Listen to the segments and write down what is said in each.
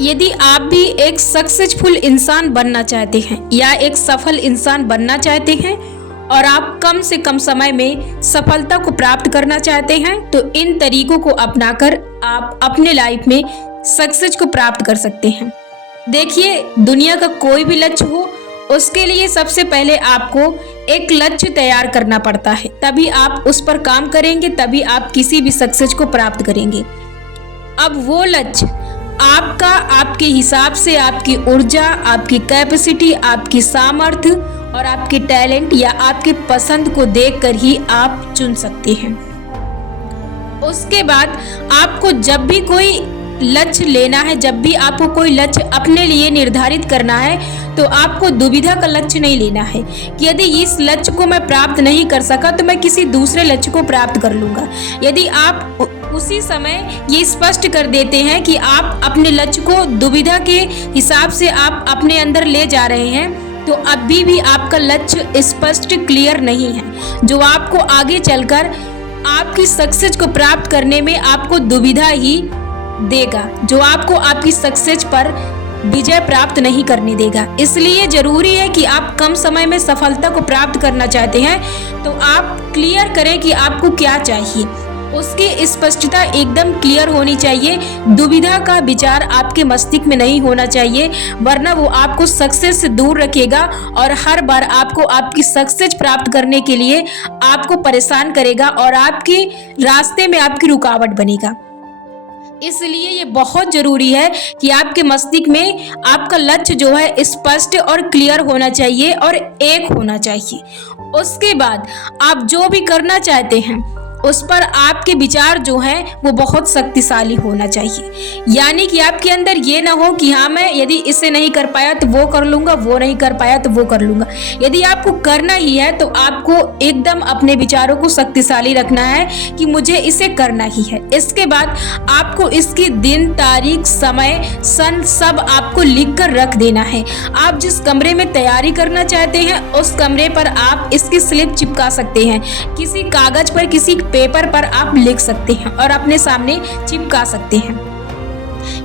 यदि आप भी एक सक्सेसफुल इंसान बनना चाहते हैं या एक सफल इंसान बनना चाहते हैं और आप कम से कम समय में सफलता को प्राप्त करना चाहते हैं तो इन तरीकों को अपनाकर आप अपने लाइफ में सक्सेस को प्राप्त कर सकते हैं। देखिए, दुनिया का कोई भी लक्ष्य हो उसके लिए सबसे पहले आपको एक लक्ष्य तैयार करना पड़ता है, तभी आप उस पर काम करेंगे, तभी आप किसी भी सक्सेस को प्राप्त करेंगे। अब वो लक्ष्य आपका आपके हिसाब से आपकी ऊर्जा, आपकी कैपेसिटी, आपकी सामर्थ्य और आपके टैलेंट या आपके पसंद को देखकर ही आप चुन सकते हैं। उसके बाद आपको जब भी कोई लक्ष्य लेना है, जब भी आपको कोई लक्ष्य अपने लिए निर्धारित करना है तो आपको दुविधा का लक्ष्य नहीं लेना है कि यदि इस लक्ष्य को मैं प्राप्त नहीं कर सका तो मैं किसी दूसरे लक्ष्य को प्राप्त कर लूंगा। यदि आप उसी समय ये स्पष्ट कर देते हैं कि आप अपने लक्ष्य को दुविधा के हिसाब से आप अपने अंदर ले जा रहे हैं तो अभी भी आपका लक्ष्य स्पष्ट क्लियर नहीं है, जो आपको आगे चलकर आपकी सक्सेस को प्राप्त करने में आपको दुविधा ही देगा, जो आपको आपकी सक्सेस पर विजय प्राप्त नहीं करने देगा। इसलिए जरूरी है कि आप कम समय में सफलता को प्राप्त करना चाहते हैं तो आप क्लियर करें कि आपको क्या चाहिए, उसकी स्पष्टता एकदम क्लियर होनी चाहिए। दुविधा का विचार आपके मस्तिष्क में नहीं होना चाहिए, वरना वो आपको सक्सेस से दूर रखेगा और हर बार आपको आपकी सक्सेस प्राप्त करने के लिए आपको परेशान करेगा और आपके रास्ते में आपकी रुकावट बनेगा। इसलिए ये बहुत जरूरी है कि आपके मस्तिष्क में आपका लक्ष्य जो है स्पष्ट और क्लियर होना चाहिए और एक होना चाहिए। उसके बाद आप जो भी करना चाहते हैं उस पर आपके विचार जो हैं वो बहुत शक्तिशाली होना चाहिए। यानी कि आपके अंदर ये ना हो कि हाँ, मैं यदि इसे नहीं कर पाया तो वो कर लूंगा, वो नहीं कर पाया तो वो कर लूंगा। यदि आपको करना ही है तो आपको एकदम अपने विचारों को शक्तिशाली रखना है कि मुझे इसे करना ही है। इसके बाद आपको इसकी दिन, तारीख, समय, सन सब आपको लिख कर रख देना है। आप जिस कमरे में तैयारी करना चाहते हैं उस कमरे पर आप इसकी स्लिप चिपका सकते हैं, किसी कागज पर, किसी पेपर पर आप लिख सकते हैं और अपने सामने चिपका सकते हैं।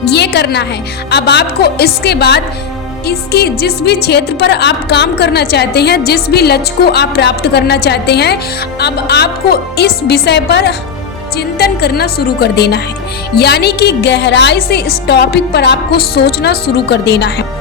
ये करना है। अब आपको इसके बाद इसकी जिस भी क्षेत्र पर आप काम करना चाहते हैं, जिस भी लक्ष्य को आप प्राप्त करना चाहते हैं, अब आपको इस विषय पर चिंतन करना शुरू कर देना है। यानी कि गहराई से इस टॉपिक पर आपको सोचना शुरू कर देना है।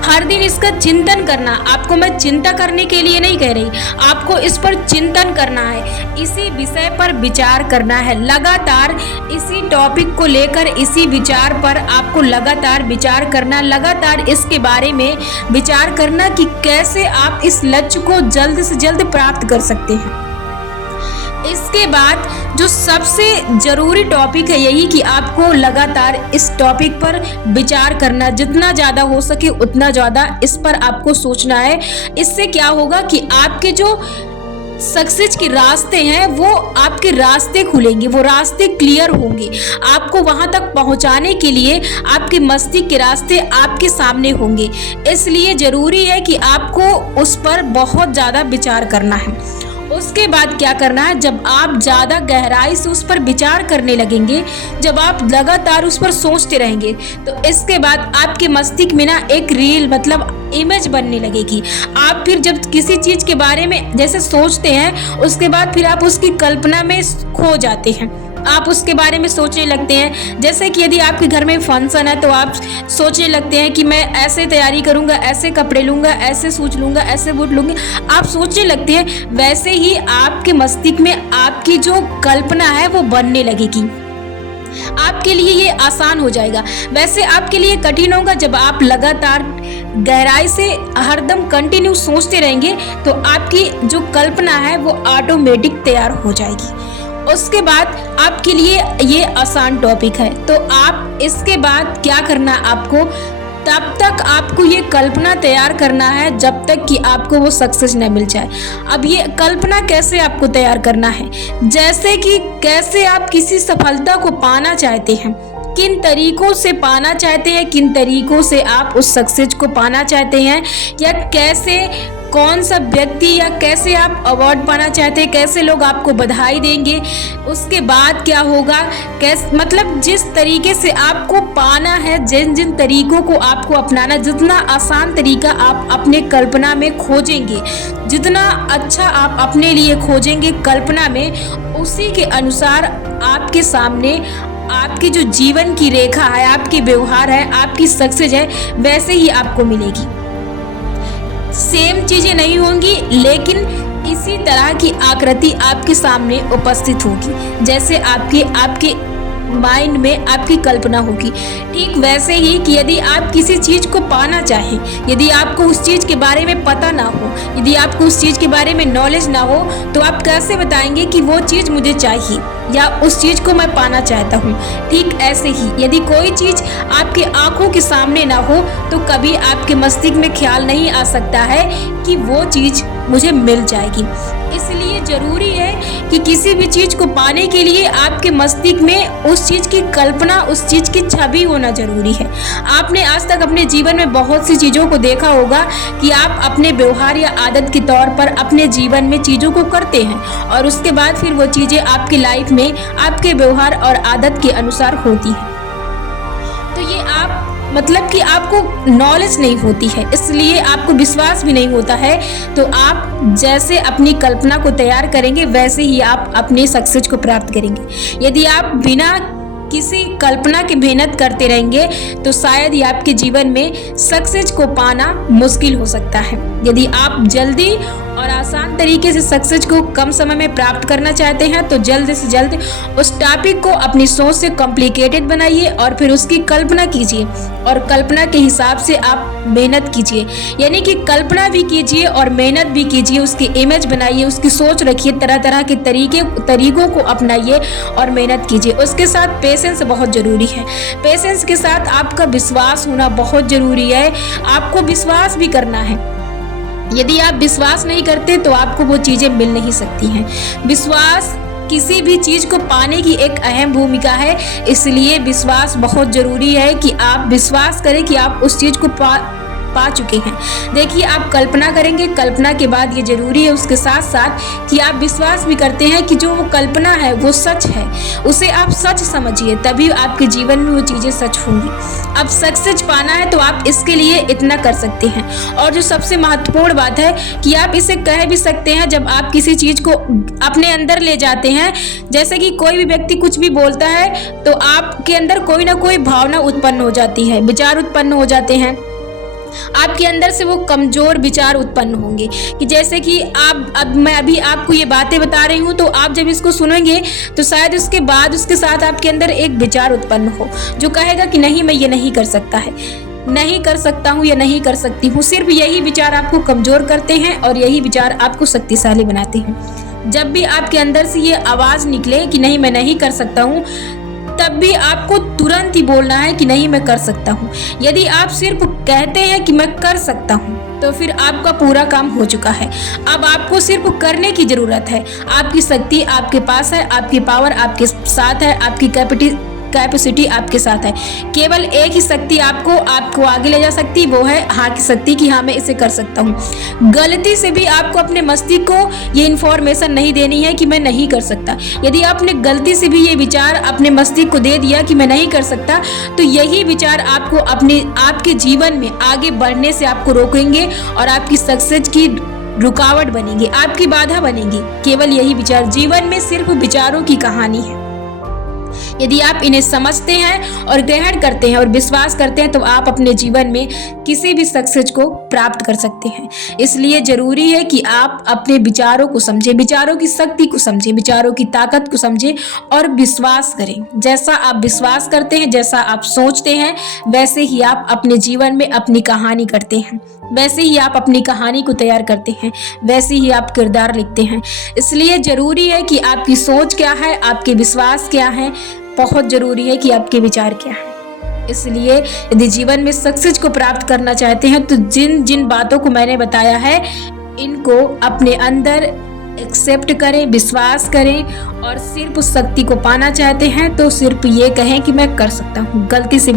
हर दिन इसका चिंतन करना। आपको मैं चिंता करने के लिए नहीं कह रही, आपको इस पर चिंतन करना है, इसी विषय पर विचार करना है। लगातार इसी टॉपिक को लेकर, इसी विचार पर आपको लगातार विचार करना, लगातार इसके बारे में विचार करना कि कैसे आप इस लक्ष्य को जल्द से जल्द प्राप्त कर सकते हैं। इसके बाद जो सबसे जरूरी टॉपिक है यही कि आपको लगातार इस टॉपिक पर विचार करना, जितना ज़्यादा हो सके उतना ज़्यादा इस पर आपको सोचना है। इससे क्या होगा कि आपके जो सक्सेस के रास्ते हैं वो आपके रास्ते खुलेंगे, वो रास्ते क्लियर होंगे। आपको वहां तक पहुंचाने के लिए आपके मस्तिष्क के रास्ते आपके सामने होंगे। इसलिए जरूरी है कि आपको उस पर बहुत ज़्यादा विचार करना है। उसके बाद क्या करना है, जब आप ज़्यादा गहराई से उस पर विचार करने लगेंगे, जब आप लगातार उस पर सोचते रहेंगे तो इसके बाद आपके मस्तिष्क में ना एक रील मतलब इमेज बनने लगेगी। आप फिर जब किसी चीज़ के बारे में जैसे सोचते हैं उसके बाद फिर आप उसकी कल्पना में खो जाते हैं, आप उसके बारे में सोचने लगते हैं। जैसे कि यदि आपके घर में फंक्शन है तो आप सोचने लगते हैं कि मैं ऐसे तैयारी करूंगा, ऐसे कपड़े लूंगा, ऐसे सूट लूंगा, ऐसे बूट लूंगी, आप सोचने लगते हैं। वैसे ही आपके मस्तिष्क में आपकी जो कल्पना है वो बनने लगेगी। आपके लिए ये आसान हो जाएगा। वैसे आपके लिए कठिन होगा जब आप लगातार गहराई से हरदम कंटिन्यू सोचते रहेंगे तो आपकी जो कल्पना है वो ऑटोमेटिक तैयार हो जाएगी। उसके बाद आपके लिए ये आसान टॉपिक है। तो आप इसके बाद क्या करना है, आपको तब तक आपको ये कल्पना तैयार करना है जब तक कि आपको वो सक्सेस न मिल जाए। अब ये कल्पना कैसे आपको तैयार करना है, जैसे कि कैसे आप किसी सफलता को पाना चाहते हैं, किन तरीकों से पाना चाहते हैं, किन तरीकों से आप उस सक्सेस को पाना चाहते हैं, या कैसे कौन सा व्यक्ति या कैसे आप अवार्ड पाना चाहते हैं, कैसे लोग आपको बधाई देंगे, उसके बाद क्या होगा, कैसे मतलब जिस तरीके से आपको पाना है, जिन जिन तरीकों को आपको अपनाना, जितना आसान तरीका आप अपने कल्पना में खोजेंगे, जितना अच्छा आप अपने लिए खोजेंगे कल्पना में, उसी के अनुसार आपके सामने आपकी जो जीवन की रेखा है, आपके व्यवहार है, आपकी सक्सेस है, वैसे ही आपको मिलेगी। सेम चीजें नहीं होंगी, लेकिन इसी तरह की आकृति आपके सामने उपस्थित होगी, जैसे आपके माइंड में आपकी कल्पना होगी। ठीक वैसे ही कि यदि आप किसी चीज को पाना चाहें, यदि आपको उस चीज के बारे में पता ना हो, यदि आपको उस चीज के बारे में नॉलेज ना हो, तो आप कैसे बताएंगे कि वो चीज मुझे चाहिए या उस चीज को मैं पाना चाहता हूँ। ठीक ऐसे ही यदि कोई चीज आपके आंखों के सामने ना हो, तो कभी आपके मस्तिष्क में ख्याल नहीं आ सकता है कि वो चीज मुझे मिल जाएगी। इसलिए जरूरी है कि किसी भी चीज को पाने के लिए आपके मस्तिष्क में उस चीज की कल्पना, उस चीज की छवि होना जरूरी है। आपने आज तक अपने जीवन में बहुत सी चीजों को देखा होगा कि आप अपने व्यवहार या आदत के तौर पर अपने जीवन में चीजों को करते हैं और उसके बाद फिर वो चीजें आपकी लाइफ में आपके व्यवहार और आदत के अनुसार होती है। तो ये आप मतलब कि आपको नॉलेज नहीं होती है, इसलिए आपको विश्वास भी नहीं होता है। तो आप जैसे अपनी कल्पना को तैयार करेंगे, वैसे ही आप अपने सक्सेस को प्राप्त करेंगे। यदि आप बिना किसी कल्पना की मेहनत करते रहेंगे, तो शायद ही आपके जीवन में सक्सेस को पाना मुश्किल हो सकता है। यदि आप जल्दी और आसान तरीके से सक्सेस को कम समय में प्राप्त करना चाहते हैं, तो जल्द से जल्द उस टॉपिक को अपनी सोच से कॉम्प्लिकेटेड बनाइए और फिर उसकी कल्पना कीजिए और कल्पना के हिसाब से आप मेहनत कीजिए। यानी कि कल्पना भी कीजिए और मेहनत भी कीजिए, उसकी इमेज बनाइए, उसकी सोच रखिए, तरह तरह के तरीकों को अपनाइए और मेहनत कीजिए। उसके साथ पेशेंस बहुत जरूरी है। पेशेंस के साथ आपका विश्वास होना बहुत जरूरी है। आपको विश्वास भी करना है। यदि आप विश्वास नहीं करते तो आपको वो चीजें मिल नहीं सकती हैं। विश्वास किसी भी चीज को पाने की एक अहम भूमिका है, इसलिए विश्वास बहुत जरूरी है कि आप विश्वास करें कि आप उस चीज को पा चुके हैं। देखिए, आप कल्पना करेंगे, कल्पना के बाद ये जरूरी है उसके साथ साथ कि आप विश्वास भी करते हैं कि जो वो कल्पना है वो सच है, उसे आप सच समझिए, तभी आपके जीवन में वो चीजें सच होंगी। अब सक्सेस पाना है तो आप इसके लिए इतना कर सकते हैं। और जो सबसे महत्वपूर्ण बात है कि आप इसे कह भी सकते हैं जब आप किसी चीज को अपने अंदर ले जाते हैं। जैसे कि कोई भी व्यक्ति कुछ भी बोलता है तो आपके अंदर कोई ना कोई भावना उत्पन्न हो जाती है, विचार उत्पन्न हो जाते हैं। आपके अंदर से वो कमजोर विचार उत्पन्न होंगे कि जैसे कि मैं अभी आपको ये बातें बता रही हूँ, तो आप जब इसको सुनेंगे तो शायद उसके बाद उसके साथ आपके अंदर एक विचार उत्पन्न हो जो कहेगा कि नहीं, मैं ये नहीं कर सकता है, नहीं कर सकता हूँ या नहीं कर सकती हूँ। सिर्फ यही विचार आपको कमजोर करते हैं और यही विचार आपको शक्तिशाली बनाते हैं। जब भी आपके अंदर से ये आवाज निकले कि नहीं, मैं नहीं कर सकता हूँ, तब भी आपको तुरंत ही बोलना है कि नहीं, मैं कर सकता हूँ। यदि आप सिर्फ कहते हैं कि मैं कर सकता हूँ, तो फिर आपका पूरा काम हो चुका है। अब आपको सिर्फ करने की जरूरत है। आपकी शक्ति आपके पास है, आपकी पावर आपके साथ है, आपकी कैपेसिटी आपके साथ है। केवल एक ही शक्ति आपको आगे ले जा सकती, वो है हाँ की शक्ति कि हाँ, मैं इसे कर सकता हूँ। गलती से भी आपको अपने मस्तिष्क को ये इन्फॉर्मेशन नहीं देनी है कि मैं नहीं कर सकता। यदि आपने गलती से भी ये विचार अपने मस्तिष्क को दे दिया कि मैं नहीं कर सकता, तो यही विचार आपको आपके जीवन में आगे बढ़ने से आपको रोकेंगे और आपकी सक्सेस की रुकावट बनेंगे, आपकी बाधा बनेंगी। केवल यही विचार, जीवन में सिर्फ विचारों की कहानी है। यदि आप इन्हें समझते हैं और ग्रहण करते हैं और विश्वास करते हैं, तो आप अपने जीवन में किसी भी सक्सेस को प्राप्त कर सकते हैं। इसलिए जरूरी है कि आप अपने विचारों को समझें, विचारों की शक्ति को समझें, विचारों की ताकत को समझें और विश्वास करें। जैसा आप विश्वास करते हैं, जैसा आप सोचते हैं, वैसे ही आप अपने जीवन में अपनी कहानी करते हैं, वैसे ही आप अपनी कहानी को तैयार करते हैं, वैसे ही आप किरदार लिखते हैं। इसलिए जरूरी है कि आपकी सोच क्या है, आपके विश्वास क्या है, बहुत जरूरी है कि आपके विचार क्या है। इसलिए यदि जीवन में सक्सेस को प्राप्त करना चाहते हैं, तो जिन जिन बातों को मैंने बताया है, इनको अपने अंदर एक्सेप्ट करें, विश्वास करें और सिर्फ शक्ति को पाना चाहते हैं तो सिर्फ ये कहें कि मैं कर सकता हूँ। गलती से